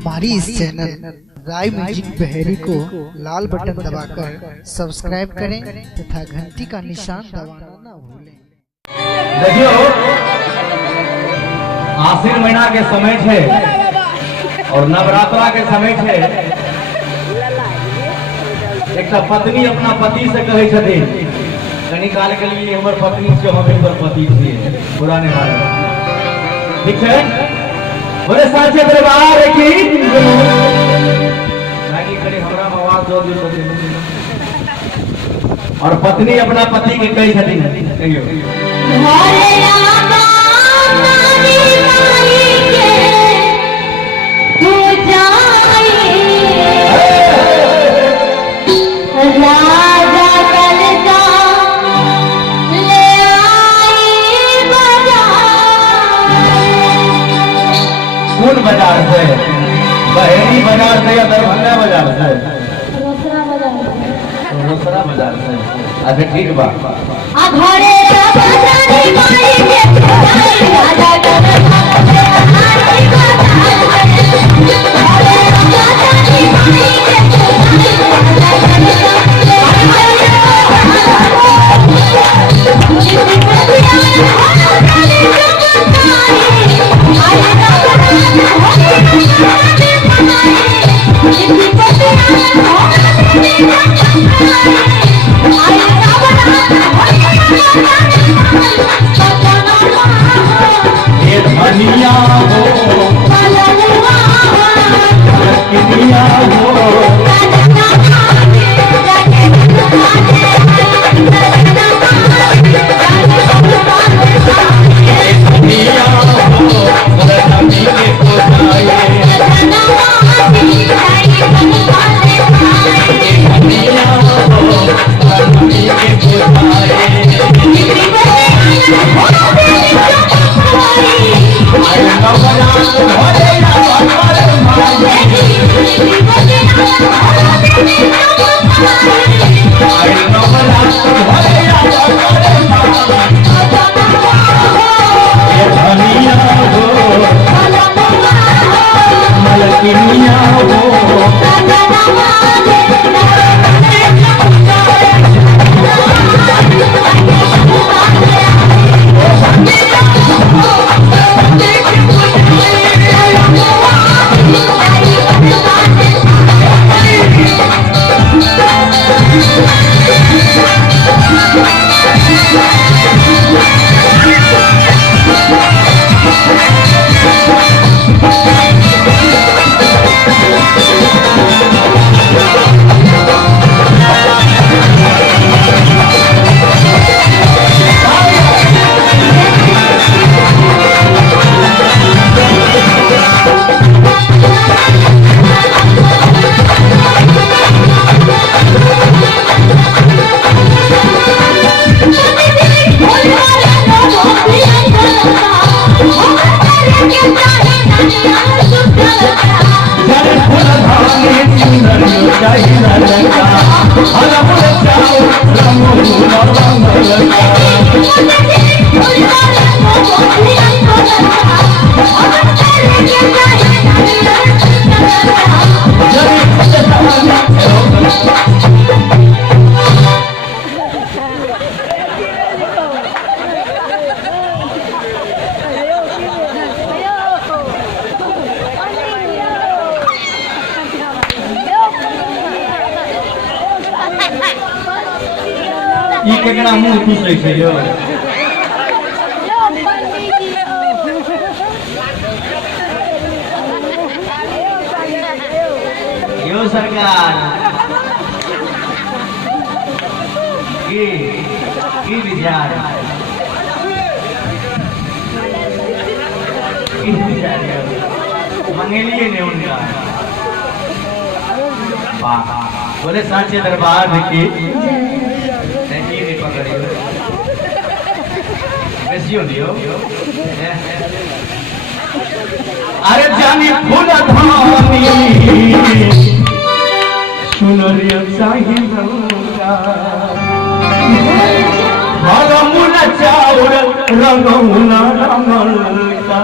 हमारी इस चैनल राय म्यूजिक बहेरी को लाल बटन दबाकर सब्सक्राइब करें तथा घंटी का निशान दबाना ना भूलें। देखियो आश्विन महीना के समय है और नवरात्रा के समय है। एक पत्नी अपना पति से कहे छथिन कनी काल के लिए हमर पत्नी से हम हमर पति छिए पुराने बारे ठीक है। बोले साचे दरबार की लागी करे हमरा आवाज दो दिल और पत्नी अपना पति के कही छथिन कहियो हरे रामा मारी माई के हो जाए राजा करता ले आई कौन बाजार से बहेरी बाजार से या दरभंगा बाजार से रोसड़ा बाजार से अच्छा ठीक बा हरे रामा मारी माई के राजा करता ये धनिया हो किनिया हो ये केकरा मुंह पूछे छै यो यो सरकार की विचार मंगेलिए ने उनका वाह बोले साचे दरबार की अरे जानी फूल धानी सुनरिया साहिब मुना चाउर रंगमुना रंगल का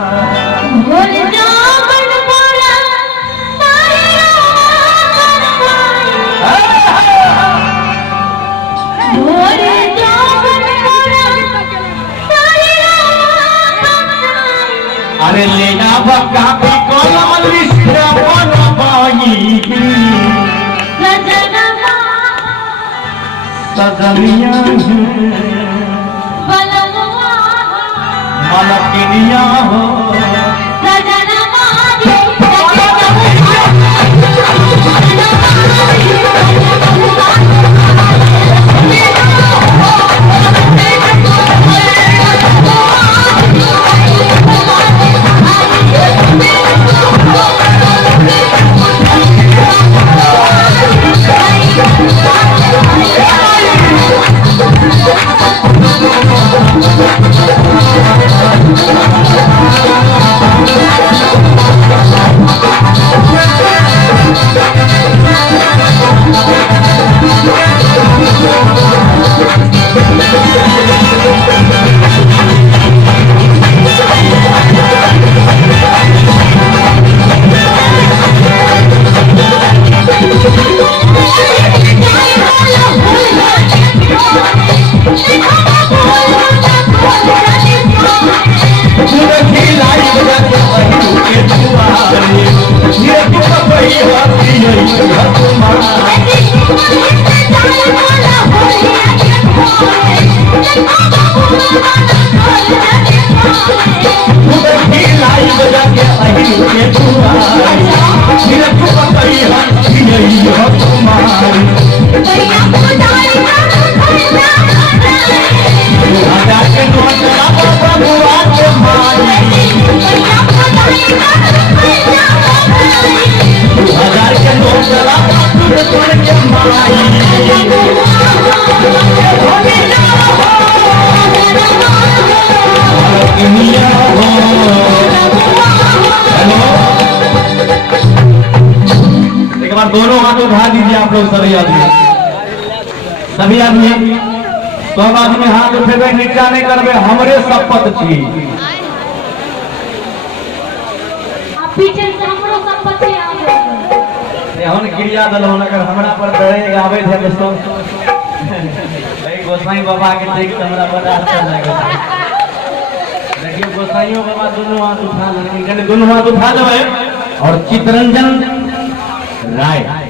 अरे लेना बक्का भी कलम लिस्ट बन पाई सजनिया मलकिनिया हो दोनों हाथ उठा दीजिए आप लोग सभी आदमी सब आदमी हाथ उठेबे नीचा नहीं करबे हमरे शपथ छी पीछे से हमरो शपथ है एहन क्रिया दल होन अगर हमरा पर डरे आवे थे दोस्तों भाई गोसाई बाबा के देख हमरा बड़ा अच्छा लगे देखिए गोसाईयो बाबा दोनों हाथ उठा लेकिन दोनों हाथ उठा लेबे और चितरंजन राय